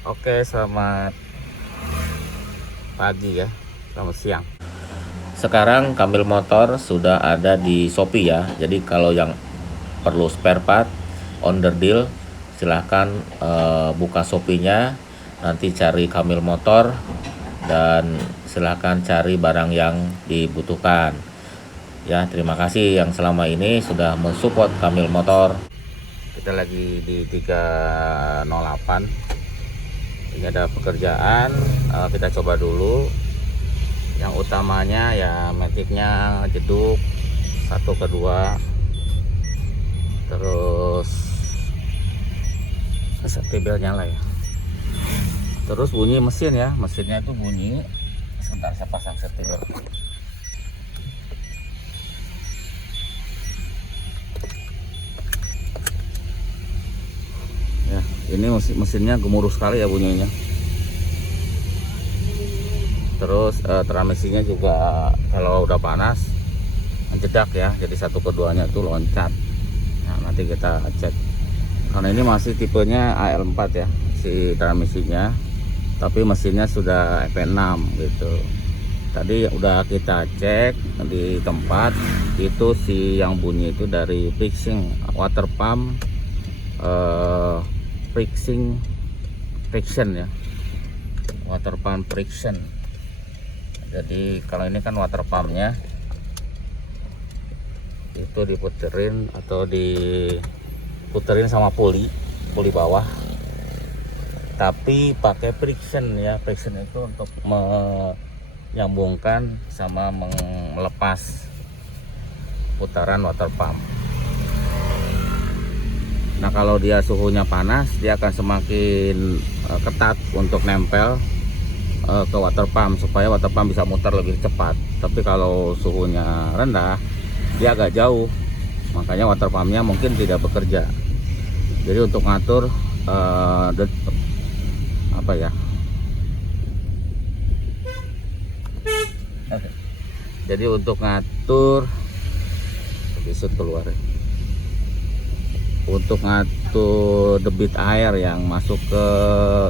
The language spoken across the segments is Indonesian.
Oke, selamat pagi ya, selamat siang. Sekarang Kamil Motor sudah ada di Shopee ya. Jadi kalau yang perlu spare part, on the deal, silahkan buka Shopee-nya. Nanti cari Kamil Motor dan silahkan cari barang yang dibutuhkan. Ya, terima kasih yang selama ini sudah mensupport Kamil Motor. Kita lagi di 308. Ini ada pekerjaan, kita coba dulu. Yang utamanya ya metiknya jeduk satu kedua, terus safety belt nyala ya, terus bunyi mesin ya, mesinnya itu bunyi. Sebentar saya pasang safety belt. Ya, ini mesinnya gemuruh sekali ya bunyinya. Terus transmisinya juga kalau udah panas menjedak ya, jadi satu keduanya itu loncat. Nah, nanti kita cek. Karena ini masih tipenya AL4 ya si transmisinya, tapi mesinnya sudah EP6 gitu. Tadi udah kita cek di tempat itu, si yang bunyi itu dari water pump friction ya, water pump friction. Jadi kalau ini kan water pumpnya itu diputerin atau diputerin sama puli bawah, tapi pakai friction ya. Friction itu untuk menyambungkan sama melepas putaran water pump. Nah, kalau dia suhunya panas, dia akan semakin ketat untuk nempel ke water pump supaya water pump bisa muter lebih cepat. Tapi kalau suhunya rendah, dia agak jauh, makanya water pumpnya mungkin tidak bekerja. Jadi untuk ngatur apa ya, jadi untuk ngatur bisa keluar ya, untuk ngatur debit air yang masuk ke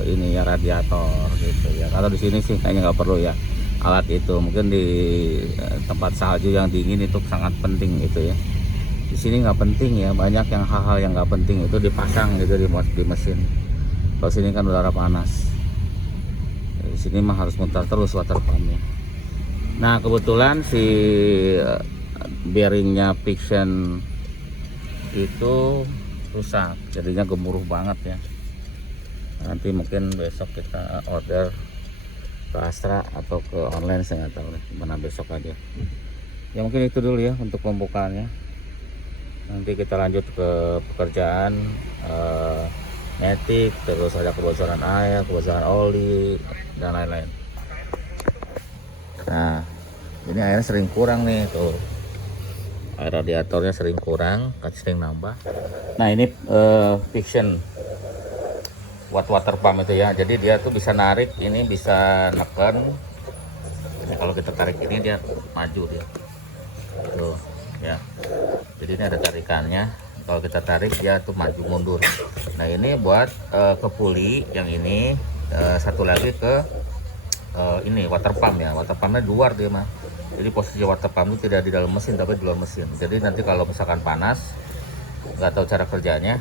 ini ya, radiator gitu ya. Kalau di sini sih kayaknya nggak perlu ya alat itu, mungkin di tempat salju yang dingin itu sangat penting itu ya. Di sini nggak penting ya, banyak yang hal-hal yang nggak penting itu dipasang gitu di mesin. Kalau sini kan udara panas, di sini mah harus muter terus water pumpnya. Nah, kebetulan si bearingnya friction itu rusak, jadinya gemuruh banget ya. Nanti mungkin besok kita order ke Astra atau ke online, saya nggak tahu deh, mana besok aja ya. Mungkin itu dulu ya untuk pembukaannya. Nanti kita lanjut ke pekerjaan matic, terus ada kebocoran air, kebocoran oli dan lain-lain. Nah, ini airnya sering kurang nih tuh, air radiatornya sering kurang, sering nambah. Nah, ini friction water pump itu ya, jadi dia tuh bisa narik, ini bisa neken. Kalau kita tarik ini dia maju dia tuh ya, jadi ini ada tarikannya. Kalau kita tarik dia tuh maju mundur. Nah, ini buat ke puli yang ini, satu lagi ke ini water pump ya. Water pumpnya di luar dia mah, jadi posisi water pump itu tidak di dalam mesin tapi di luar mesin. Jadi nanti kalau misalkan panas, nggak tahu cara kerjanya,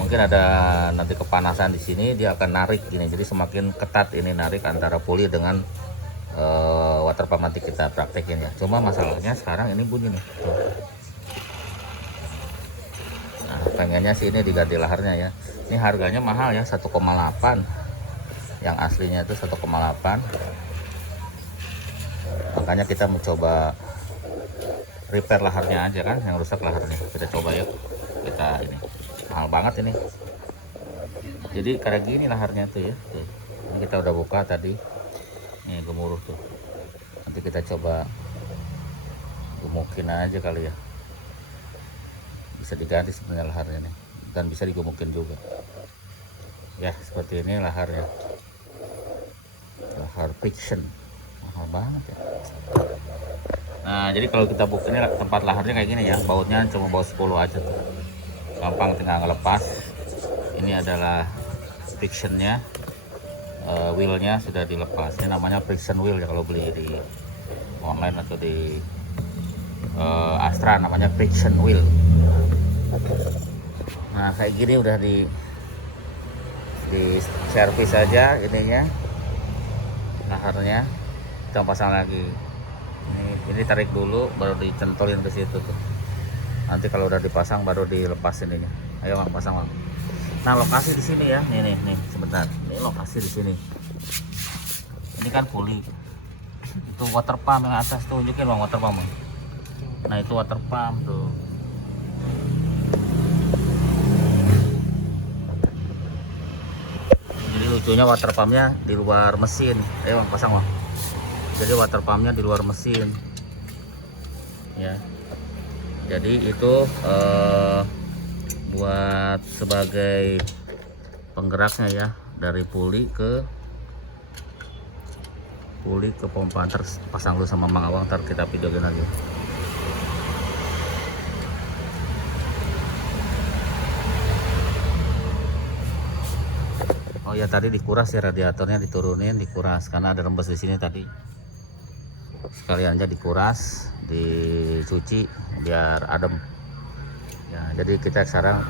mungkin ada nanti kepanasan di sini, dia akan narik ini. Jadi semakin ketat ini narik antara puli dengan water pump. Nanti kita praktekin ya. Cuma masalahnya sekarang ini bunyi nih tuh. Nah, pengennya sih ini diganti laharnya ya. Ini harganya mahal ya, 1,8. Yang aslinya itu 1,8. Makanya kita mencoba repair laharnya aja kan, yang rusak laharnya. Kita coba yuk. Kita ini mahal banget ini. Jadi kayak gini laharnya tuh ya. Tuh. Ini kita udah buka tadi. Ini gemuruh tuh. Nanti kita coba gemukin aja kali ya. Bisa diganti sebenarnya laharnya nih, dan bisa digemukin juga. Ya, seperti ini laharnya. Lahar friction. Mahal banget ya. Nah, jadi kalau kita buka ini tempat laharnya kayak gini ya. Bautnya cuma baut 10 aja tuh. Gampang tinggal ngelepas. Ini adalah frictionnya, wheelnya sudah dilepas. Ini namanya friction wheel ya kalau beli di online atau di Astra, namanya friction wheel. Nah kayak gini udah di servis saja ininya, laharnya kita pasang lagi. Ini tarik dulu baru dicentolin ke situ tuh. Nanti kalau udah dipasang baru dilepas ininya. Ayo Bang, pasang Bang. Nah lokasi di sini ya, nih sebentar. Ini lokasi di sini. Ini kan puli. Itu water pump yang atas tuh, tunjukin Bang water pump Bang. Nah itu water pump tuh. Jadi lucunya water pumpnya di luar mesin. Ayo Bang, pasang Bang. Jadi water pumpnya di luar mesin. Ya. Jadi itu buat sebagai penggeraknya ya, dari puli ke pompa. Ntar pasang dulu sama Mang Awang, ntar kita videoin lagi. Oh ya, tadi dikuras ya, radiatornya diturunin, dikuras karena ada rembes di sini tadi. Sekalian aja dikuras, dicuci biar adem. Ya, jadi kita sekarang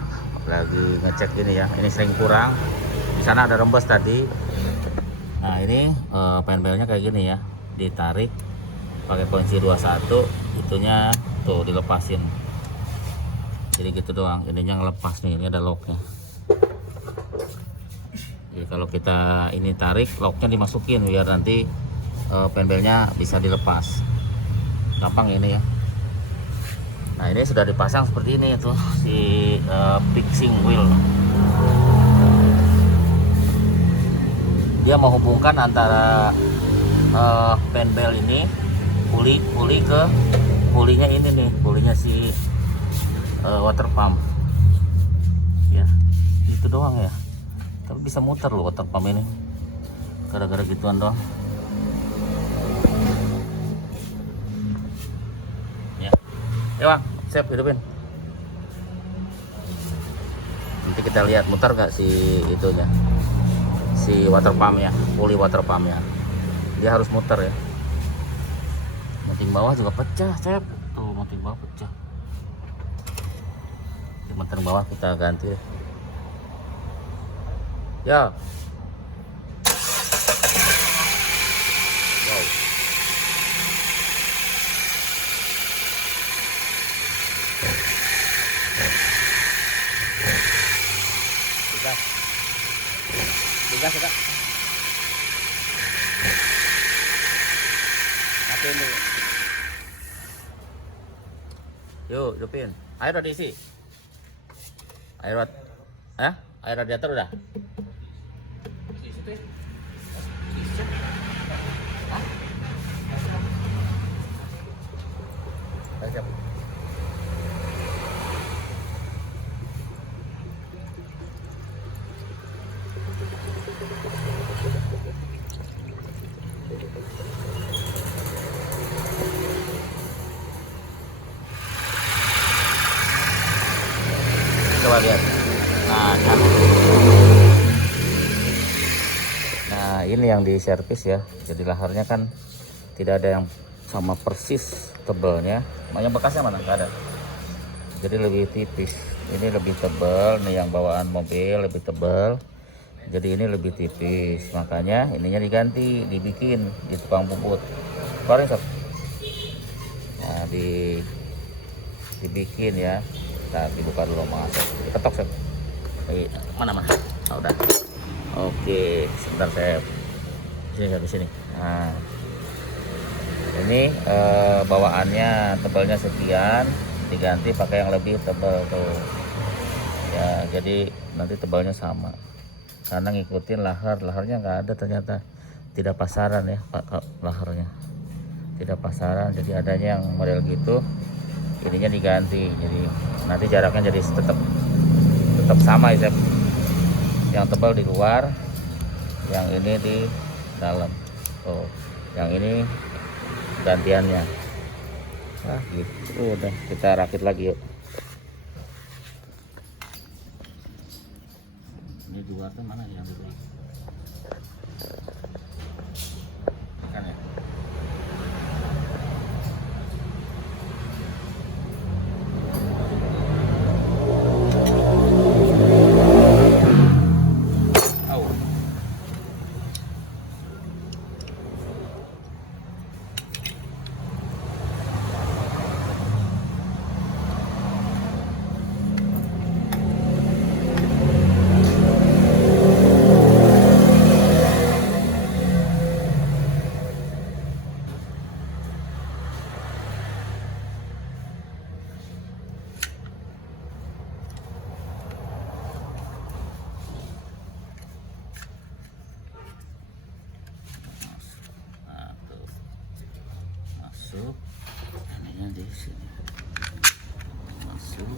lagi ngecek ini ya. Ini sering kurang. Di sana ada rembes tadi. Nah, ini penbelnya kayak gini ya. Ditarik pakai kunci 21, itunya tuh dilepasin. Jadi gitu doang. Ininya ngelepas nih. Ini ada locknya. Jadi kalau kita ini tarik, locknya dimasukin biar nanti penbelnya bisa dilepas. Gampang ini ya. Nah ini sudah dipasang seperti ini tuh si fixing wheel. Dia menghubungkan antara penbel ini puli ke pulinya ini nih, pulinya si water pump. Ya itu doang ya. Tapi bisa muter loh water pump ini. Gara-gara gituan doang. Ya Bang, siap hidupin. Nanti kita lihat muter nggak si itunya, si water pumpnya, puli water pumpnya. Dia harus muter ya. Mounting bawah juga pecah, Cep. Tuh mounting bawah pecah. Di mounting bawah kita ganti. Ya. Wow. Digas ya Kak. Matiin dulu. Yuk hidupin. Air udah diisi. Air radiator udah. Siap. Coba lihat. Nah, kan. Nah, ini yang di servis ya. Jadi laharnya kan tidak ada yang sama persis tebelnya. Yang bekasnya mana? Nggak ada. Jadi lebih tipis. Ini lebih tebal. Nih yang bawaan mobil lebih tebal. Jadi ini lebih tipis. Makanya ininya diganti, dibikin di tukang puput. Keluarin sob. Nah, dibikin ya. Kita dibuka dulu masuk. Diketok sob. Mana? Oh, udah. Oke, sebentar saya di sini. Nah, ini bawaannya tebalnya sekian, diganti pakai yang lebih tebal tuh. Ya, jadi nanti tebalnya sama. Karena ngikutin laharnya nggak ada ternyata, tidak pasaran ya Pak, laharnya tidak pasaran. Jadi adanya yang model gitu, ininya diganti. Jadi nanti jaraknya jadi tetap sama ya. Yang tebal di luar, yang ini di dalam. Tuh, yang ini gantiannya. Nah gitu, udah kita rakit lagi yuk. Ini di luar tuh mana yang di luar? Ikan ya. Masuk, ininya di sini masuk.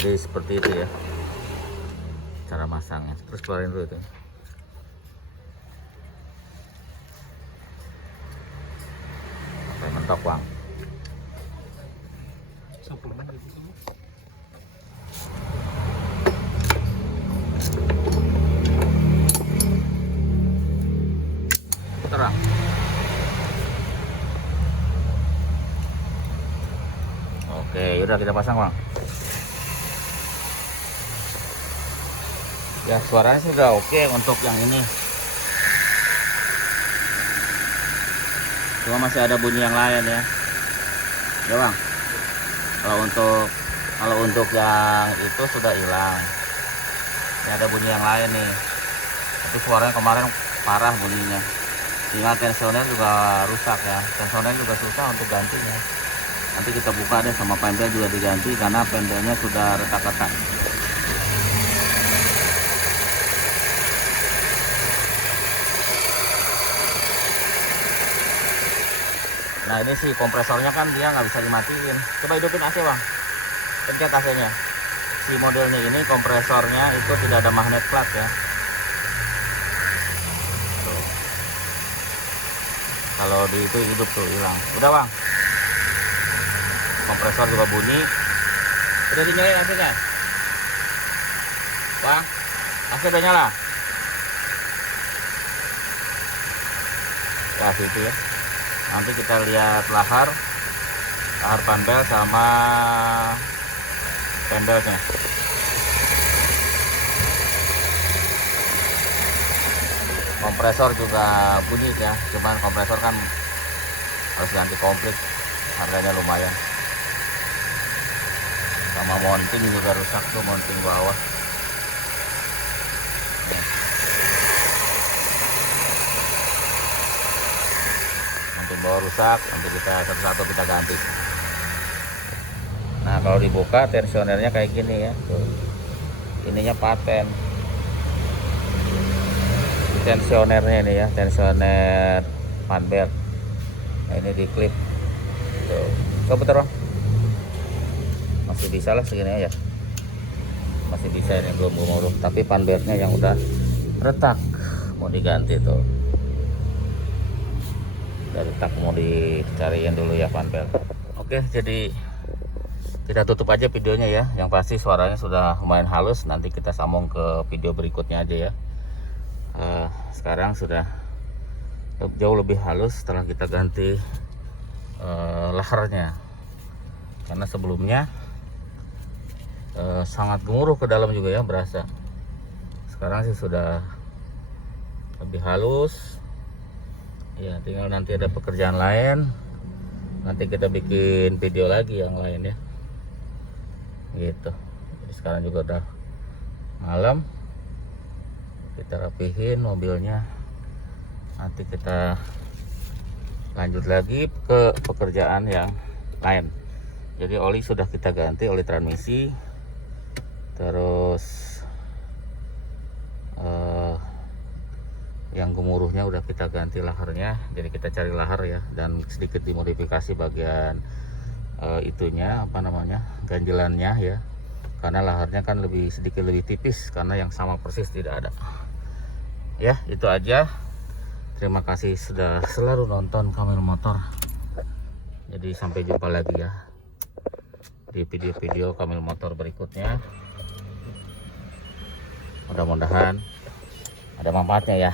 Jadi seperti itu ya cara masangnya. Terus keluarin dulu itu. Sampai mentok Bang. Putar Bang. Oke, yaudah kita pasang Bang. Ya suaranya sudah oke untuk yang ini. Cuma masih ada bunyi yang lain ya. Ya Bang. Kalau untuk yang itu sudah hilang. Ini ada bunyi yang lain nih. Tapi suaranya kemarin parah bunyinya. Sehingga tensioner juga rusak ya. Tensioner juga susah untuk gantinya. Nanti kita buka deh sama pendel juga diganti karena pendelnya sudah retak-retak. Nah ini sih kompresornya kan dia nggak bisa dimatiin. Coba hidupin AC Bang. Pencet AC-nya. Si modelnya ini kompresornya itu tidak ada magnet plat ya. Tuh. Kalau di itu hidup tuh hilang. Udah Bang. Kompresor juga bunyi. Udah dinyalain AC-nya. Bang, AC udah nyala. Ya situ ya. Nanti kita lihat lahar panbel sama pendelnya. Kompresor juga bunyi ya, cuman kompresor kan harus ganti komplit, harganya lumayan. Sama mounting juga rusak tuh, mounting bawah. Bawah rusak, nanti kita satu-satu kita ganti. Nah kalau dibuka tensionernya kayak gini ya tuh. Ininya paten tensionernya ini ya, tensioner panbel. Nah ini di klip tuh. Coba putar Bang. Masih bisa lah segini aja, masih bisa ini belum ngurung, tapi panbelnya yang udah retak mau diganti tuh. Dari tak mau dicariin dulu ya panbel. Oke, jadi kita tutup aja videonya ya. Yang pasti suaranya sudah lumayan halus. Nanti kita sambung ke video berikutnya aja ya. Sekarang sudah jauh lebih halus setelah kita ganti laharnya. Karena sebelumnya sangat gemuruh ke dalam juga ya, berasa. Sekarang sih sudah lebih halus. Ya tinggal nanti ada pekerjaan lain, nanti kita bikin video lagi yang lain ya gitu. Jadi sekarang juga udah malam, kita rapihin mobilnya, nanti kita lanjut lagi ke pekerjaan yang lain. Jadi oli sudah kita ganti, oli transmisi, terus yang gemuruhnya udah kita ganti laharnya, jadi kita cari lahar ya, dan sedikit dimodifikasi bagian itunya apa namanya, ganjelannya ya, karena laharnya kan sedikit lebih tipis, karena yang sama persis tidak ada. Ya itu aja, terima kasih sudah selalu nonton Kamil Motor. Jadi sampai jumpa lagi ya di video-video Kamil Motor berikutnya. Mudah-mudahan ada manfaatnya ya.